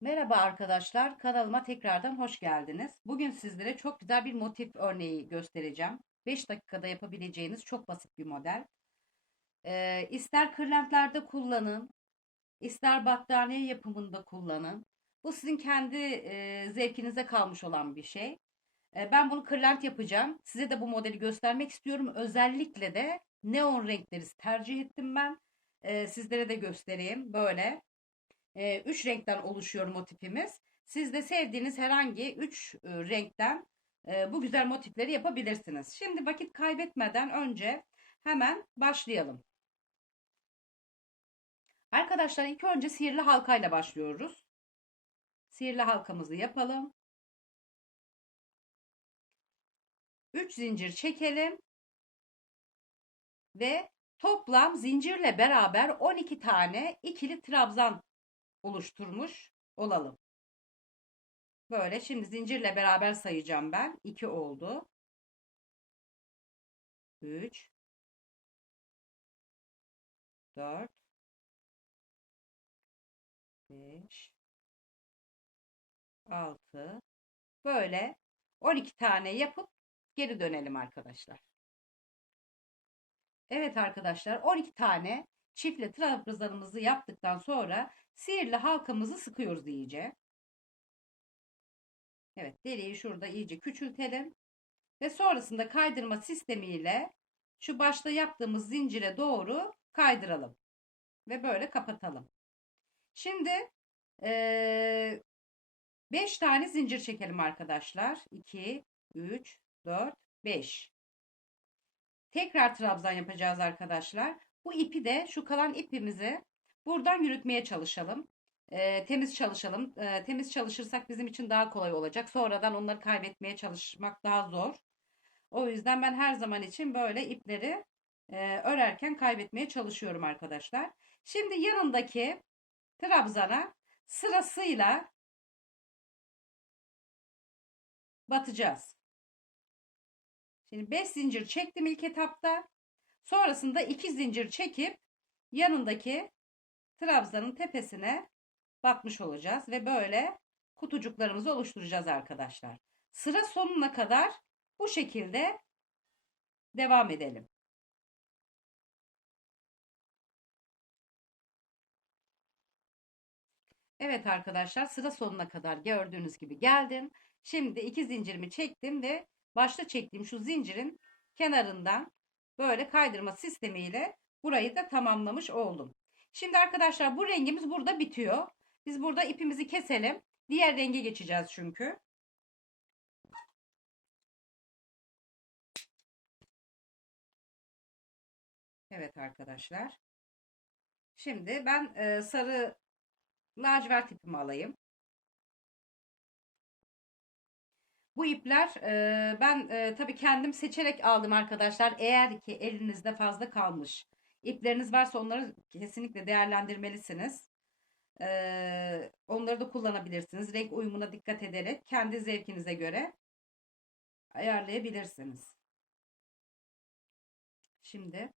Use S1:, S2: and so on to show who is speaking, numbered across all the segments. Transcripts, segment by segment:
S1: Merhaba arkadaşlar, kanalıma tekrardan hoş geldiniz. Bugün sizlere çok güzel bir motif örneği göstereceğim. 5 dakikada yapabileceğiniz çok basit bir model. Ee, ister kırlentlerde kullanın, ister battaniye yapımında kullanın. Bu sizin kendi e, zevkinize kalmış olan bir şey. E, ben bunu kırlent yapacağım. Size de bu modeli göstermek istiyorum. Özellikle de neon renkleri tercih ettim ben. E, sizlere de göstereyim. Böyle. 3 renkten oluşuyor motifimiz. Siz de sevdiğiniz herhangi 3 renkten e, bu güzel motifleri yapabilirsiniz. Şimdi vakit kaybetmeden önce hemen başlayalım. Arkadaşlar ilk önce sihirli halkayla başlıyoruz. Sihirli halkamızı yapalım. 3 zincir çekelim. Ve toplam zincirle beraber 12 tane ikili trabzan oluşturmuş olalım. Böyle şimdi zincirle beraber sayacağım ben. 2 oldu. 3 4 5 6 böyle 12 tane yapıp geri dönelim arkadaşlar. Evet arkadaşlar 12 tane çiftli trabzanımızı yaptıktan sonra sihirli halkamızı sıkıyoruz iyice. Evet deriyi şurada iyice küçültelim. Ve sonrasında kaydırma sistemiyle şu başta yaptığımız zincire doğru kaydıralım. Ve böyle kapatalım. Şimdi 5 ee, tane zincir çekelim arkadaşlar. 2, 3, 4, 5. Tekrar trabzan yapacağız arkadaşlar. Bu ipi de şu kalan ipimizi buradan yürütmeye çalışalım. E, temiz çalışalım. E, temiz çalışırsak bizim için daha kolay olacak. Sonradan onları kaybetmeye çalışmak daha zor. O yüzden ben her zaman için böyle ipleri e, örerken kaybetmeye çalışıyorum arkadaşlar. Şimdi yanındaki trabzana sırasıyla batacağız. Şimdi 5 zincir çektim ilk etapta. Sonrasında 2 zincir çekip yanındaki trabzanın tepesine batmış olacağız ve böyle kutucuklarımızı oluşturacağız arkadaşlar. Sıra sonuna kadar bu şekilde devam edelim. Evet arkadaşlar sıra sonuna kadar gördüğünüz gibi geldim. Şimdi iki zincirimi çektim ve başta çektiğim şu zincirin kenarından böyle kaydırma sistemiyle burayı da tamamlamış oldum. Şimdi arkadaşlar bu rengimiz burada bitiyor. Biz burada ipimizi keselim. Diğer renge geçeceğiz çünkü. Evet arkadaşlar. Şimdi ben e, sarı lacivert ipimi alayım. Bu ipler e, ben e, tabii kendim seçerek aldım arkadaşlar. Eğer ki elinizde fazla kalmış ipleriniz varsa onları kesinlikle değerlendirmelisiniz. E, onları da kullanabilirsiniz. Renk uyumuna dikkat ederek kendi zevkinize göre ayarlayabilirsiniz. Şimdi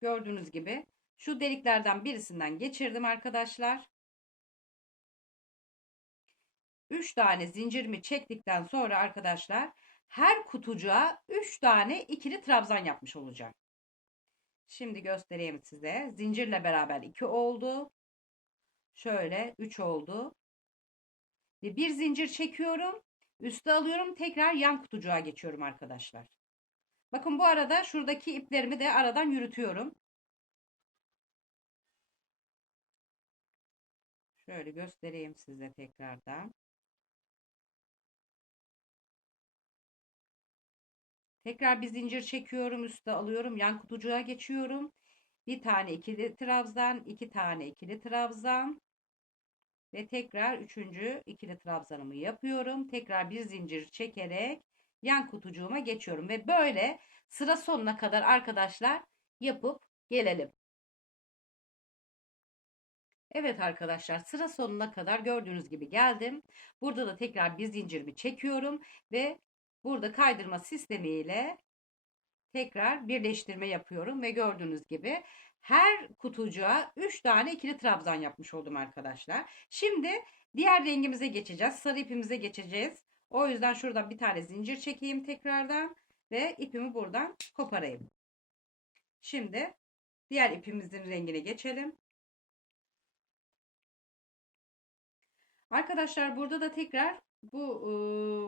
S1: gördüğünüz gibi şu deliklerden birisinden geçirdim arkadaşlar. 3 tane zincirimi çektikten sonra arkadaşlar her kutucuğa 3 tane ikili trabzan yapmış olacağım. Şimdi göstereyim size. Zincirle beraber 2 oldu. Şöyle 3 oldu. Ve bir zincir çekiyorum. Üste alıyorum. Tekrar yan kutucuğa geçiyorum arkadaşlar. Bakın bu arada şuradaki iplerimi de aradan yürütüyorum. Şöyle göstereyim size tekrardan. Tekrar bir zincir çekiyorum. Üste alıyorum. Yan kutucuğa geçiyorum. Bir tane ikili trabzan. iki tane ikili trabzan. Ve tekrar üçüncü ikili trabzanımı yapıyorum. Tekrar bir zincir çekerek yan kutucuğuma geçiyorum. Ve böyle sıra sonuna kadar arkadaşlar yapıp gelelim. Evet arkadaşlar sıra sonuna kadar gördüğünüz gibi geldim. Burada da tekrar bir zincirimi çekiyorum ve burada kaydırma sistemiyle tekrar birleştirme yapıyorum ve gördüğünüz gibi her kutucuğa 3 tane ikili trabzan yapmış oldum arkadaşlar. Şimdi diğer rengimize geçeceğiz. Sarı ipimize geçeceğiz. O yüzden şuradan bir tane zincir çekeyim tekrardan ve ipimi buradan koparayım. Şimdi diğer ipimizin rengine geçelim. Arkadaşlar burada da tekrar bu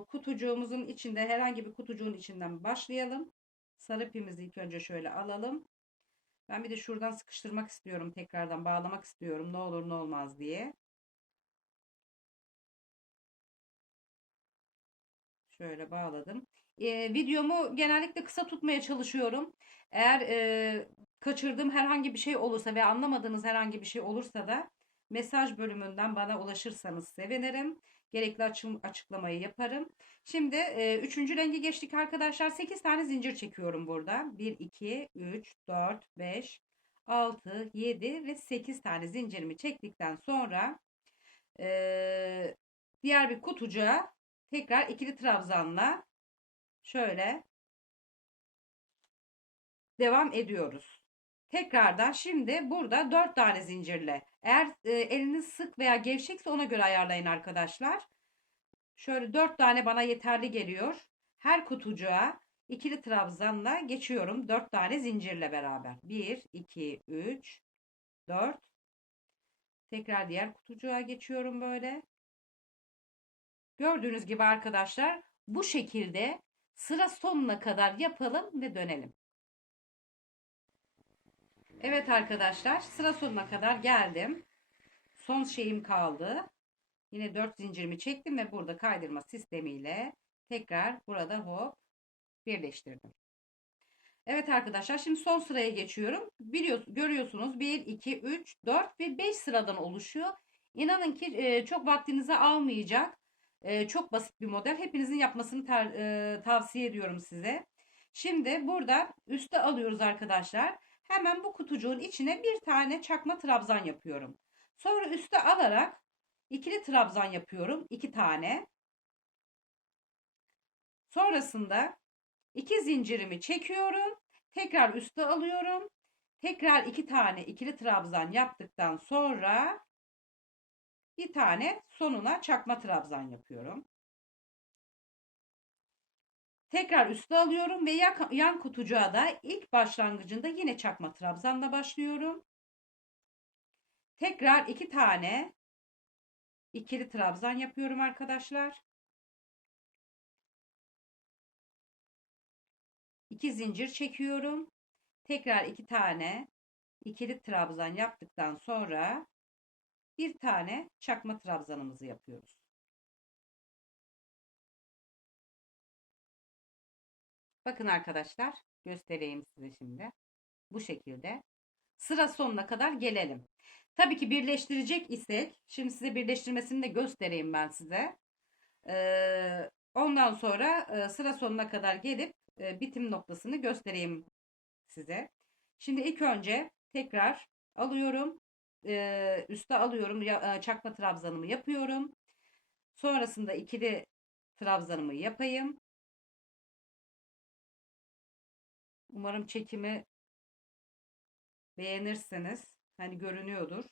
S1: e, kutucuğumuzun içinde herhangi bir kutucuğun içinden başlayalım. Sarı ipimizi ilk önce şöyle alalım. Ben bir de şuradan sıkıştırmak istiyorum. Tekrardan bağlamak istiyorum. Ne olur ne olmaz diye. Şöyle bağladım. E, videomu genellikle kısa tutmaya çalışıyorum. Eğer e, kaçırdığım herhangi bir şey olursa ve anlamadığınız herhangi bir şey olursa da mesaj bölümünden bana ulaşırsanız sevinirim. Gerekli açıklamayı yaparım. Şimdi e, üçüncü rengi geçtik arkadaşlar. 8 tane zincir çekiyorum burada. 1, 2, 3, 4, 5, 6, 7 ve 8 tane zincirimi çektikten sonra e, diğer bir kutucuğa tekrar ikili trabzanla şöyle devam ediyoruz. Tekrardan şimdi burada 4 tane zincirle. Eğer e, eliniz sık veya gevşekse ona göre ayarlayın arkadaşlar. Şöyle 4 tane bana yeterli geliyor. Her kutucuğa ikili trabzanla geçiyorum. 4 tane zincirle beraber. 1, 2, 3, 4. Tekrar diğer kutucuğa geçiyorum böyle. Gördüğünüz gibi arkadaşlar bu şekilde sıra sonuna kadar yapalım ve dönelim. Evet arkadaşlar sıra sonuna kadar geldim. Son şeyim kaldı. Yine 4 zincirimi çektim ve burada kaydırma sistemiyle tekrar burada hop birleştirdim. Evet arkadaşlar şimdi son sıraya geçiyorum. Biliyorsunuz, görüyorsunuz 1, 2, 3, 4 ve 5 sıradan oluşuyor. İnanın ki e, çok vaktinizi almayacak. E, çok basit bir model. Hepinizin yapmasını ter, e, tavsiye ediyorum size. Şimdi burada üste alıyoruz arkadaşlar. Hemen bu kutucuğun içine bir tane çakma trabzan yapıyorum. Sonra üste alarak ikili trabzan yapıyorum. iki tane. Sonrasında iki zincirimi çekiyorum. Tekrar üste alıyorum. Tekrar iki tane ikili trabzan yaptıktan sonra bir tane sonuna çakma trabzan yapıyorum. Tekrar üste alıyorum ve yan kutucuğa da ilk başlangıcında yine çakma trabzanla başlıyorum. Tekrar iki tane ikili trabzan yapıyorum arkadaşlar. İki zincir çekiyorum. Tekrar iki tane ikili trabzan yaptıktan sonra bir tane çakma trabzanımızı yapıyoruz. Bakın arkadaşlar göstereyim size şimdi. Bu şekilde. Sıra sonuna kadar gelelim. Tabii ki birleştirecek isek şimdi size birleştirmesini de göstereyim ben size. Ee, ondan sonra e, sıra sonuna kadar gelip e, bitim noktasını göstereyim size. Şimdi ilk önce tekrar alıyorum. E, üste alıyorum. Ya, çakma trabzanımı yapıyorum. Sonrasında ikili trabzanımı yapayım. Umarım çekimi beğenirsiniz. Hani görünüyordur.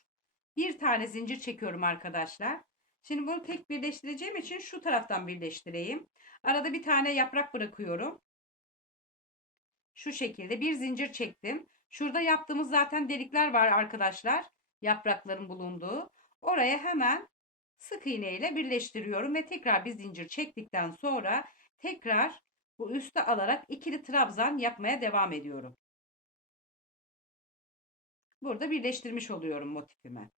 S1: Bir tane zincir çekiyorum arkadaşlar. Şimdi bunu tek birleştireceğim için şu taraftan birleştireyim. Arada bir tane yaprak bırakıyorum. Şu şekilde bir zincir çektim. Şurada yaptığımız zaten delikler var arkadaşlar. Yaprakların bulunduğu. Oraya hemen sık iğne ile birleştiriyorum ve tekrar bir zincir çektikten sonra tekrar bu üste alarak ikili trabzan yapmaya devam ediyorum. Burada birleştirmiş oluyorum motifimi.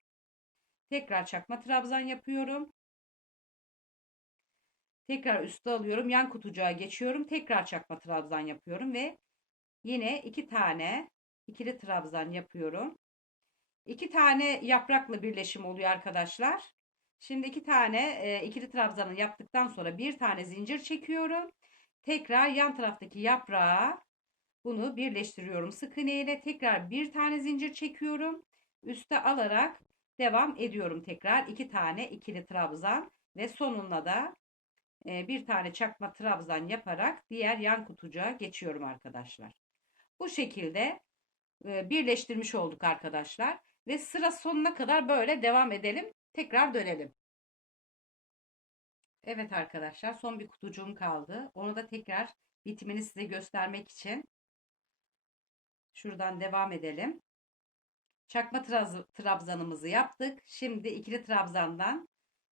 S1: Tekrar çakma trabzan yapıyorum. Tekrar üste alıyorum. Yan kutucuğa geçiyorum. Tekrar çakma trabzan yapıyorum ve yine iki tane ikili trabzan yapıyorum. İki tane yaprakla birleşim oluyor arkadaşlar. Şimdi iki tane e, ikili trabzanı yaptıktan sonra bir tane zincir çekiyorum. Tekrar yan taraftaki yaprağa bunu birleştiriyorum. Sık iğne ile tekrar bir tane zincir çekiyorum. Üste alarak devam ediyorum tekrar. iki tane ikili trabzan ve sonunda da e, bir tane çakma trabzan yaparak diğer yan kutucuğa geçiyorum arkadaşlar. Bu şekilde e, birleştirmiş olduk arkadaşlar. Ve sıra sonuna kadar böyle devam edelim. Tekrar dönelim. Evet arkadaşlar son bir kutucuğum kaldı. Onu da tekrar bitimini size göstermek için şuradan devam edelim. Çakma trabzanımızı yaptık. Şimdi ikili trabzandan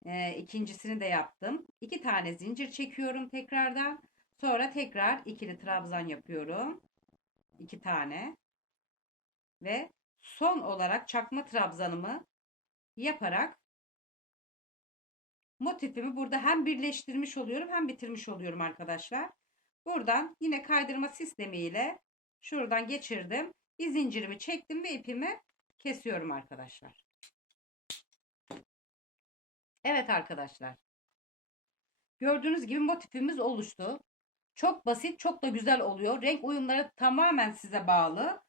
S1: e, ikincisini de yaptım. İki tane zincir çekiyorum tekrardan. Sonra tekrar ikili trabzan yapıyorum. İki tane. Ve son olarak çakma trabzanımı yaparak motifimi burada hem birleştirmiş oluyorum hem bitirmiş oluyorum arkadaşlar. Buradan yine kaydırma sistemiyle şuradan geçirdim. Bir zincirimi çektim ve ipimi kesiyorum arkadaşlar. Evet arkadaşlar. Gördüğünüz gibi motifimiz oluştu. Çok basit, çok da güzel oluyor. Renk uyumları tamamen size bağlı.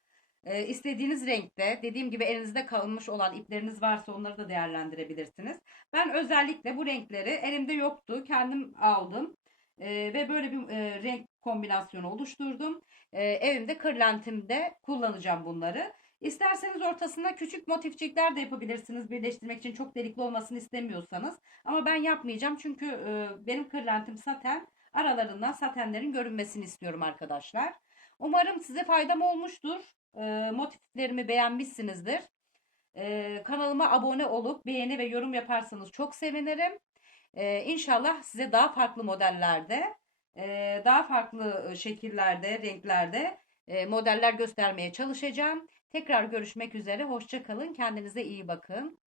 S1: Ee, istediğiniz renkte, dediğim gibi elinizde kalmış olan ipleriniz varsa onları da değerlendirebilirsiniz. Ben özellikle bu renkleri elimde yoktu. Kendim aldım. Ee, ve böyle bir e, renk kombinasyonu oluşturdum. Ee, evimde kırlentimde kullanacağım bunları. İsterseniz ortasına küçük motifçikler de yapabilirsiniz birleştirmek için çok delikli olmasını istemiyorsanız. Ama ben yapmayacağım çünkü e, benim kırlentim saten aralarından satenlerin görünmesini istiyorum arkadaşlar. Umarım size faydam olmuştur. E, motiflerimi beğenmişsinizdir. E, kanalıma abone olup beğeni ve yorum yaparsanız çok sevinirim. E, inşallah size daha farklı modellerde, e, daha farklı şekillerde, renklerde e, modeller göstermeye çalışacağım. Tekrar görüşmek üzere. Hoşçakalın. Kendinize iyi bakın.